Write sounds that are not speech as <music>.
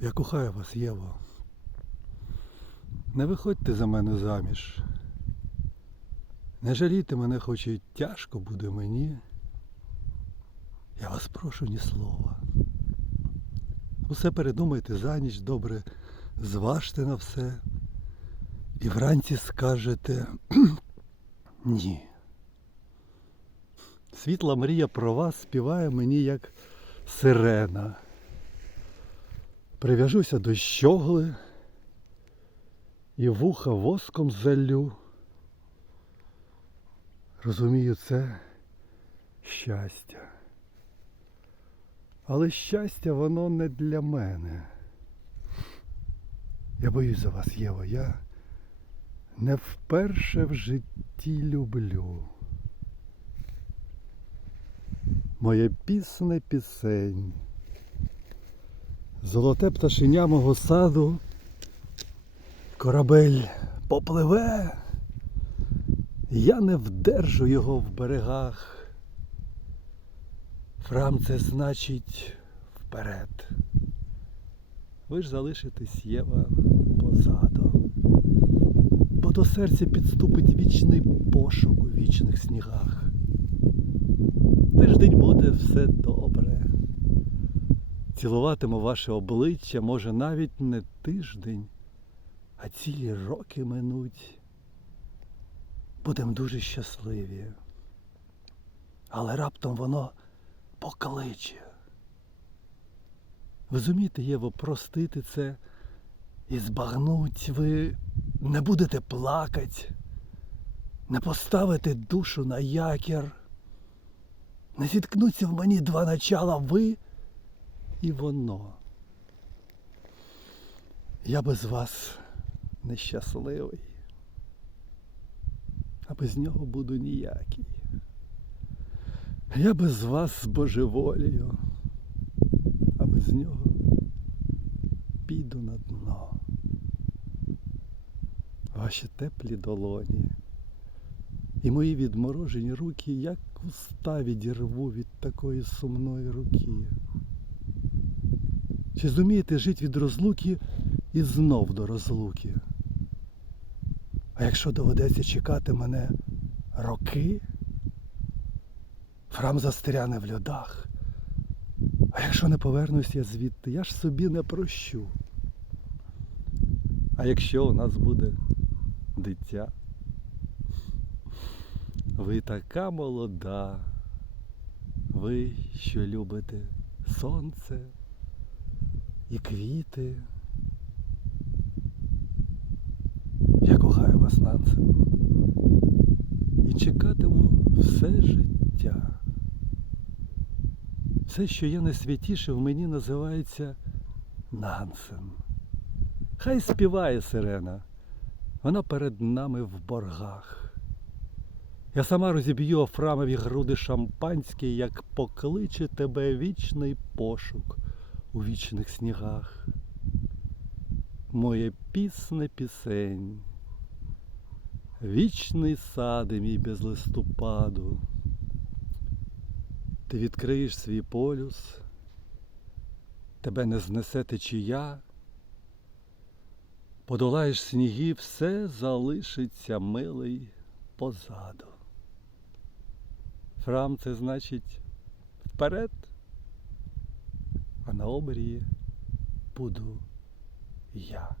Я кохаю вас, Єво. Не виходьте за мене заміж. Не жалійте мене, хоч і тяжко буде мені. Я вас прошу ні слова. Усе передумайте за ніч, добре зважте на все. І вранці скажете <clears throat> ні. Світла мрія про вас співає мені як сирена. Прив'яжуся до щогли і вуха воском залю. Розумію, це щастя. Але щастя воно не для мене. Я боюсь за вас, Єво, я не вперше в житті люблю. Моє пісне пісень. Золоте пташеня мого саду. Корабель попливе. Я не вдержу його в берегах. Фрам це значить вперед. Ви ж залишитесь Єва позаду. Бо до серця підступить вічний пошук у вічних снігах. Тиждень буде все добре. Цілуватиму ваше обличчя, може, навіть не тиждень, а цілі роки минуть. Будем дуже щасливі. Але раптом воно покличе. Ви зумієте, Єво, простити це і збагнуть, ви не будете плакать, не поставите душу на якір. Не зіткнуться в мені два начала ви і воно. Я без вас нещасливий, а без нього буду ніякий. Я без вас божеволію, а без нього піду на дно. Ваші теплі долоні. І мої відморожені руки, як уста відірву від такої сумної руки. Чи зумієте жити від розлуки і знов до розлуки? А якщо доведеться чекати мене роки, Фрам застряне в льодах. А якщо не повернусь я звідти, я ж собі не прощу. А якщо у нас буде дитя? Ви така молода, ви, що любите сонце і квіти. Я кохаю вас, Нансен, і чекатиму все життя. Все, що є найсвятіше, в мені називається Нансен. Хай співає сирена, вона перед нами в боргах. Я сама розіб'ю Афрамові груди шампанські, як покличе тебе вічний пошук у вічних снігах. Моє пісне пісень, вічний сади мій без листопаду. Ти відкриєш свій полюс, тебе не знесе течія, подолаєш сніги, все залишиться милий позаду. Фрам це значить вперед, а на обрії буду я.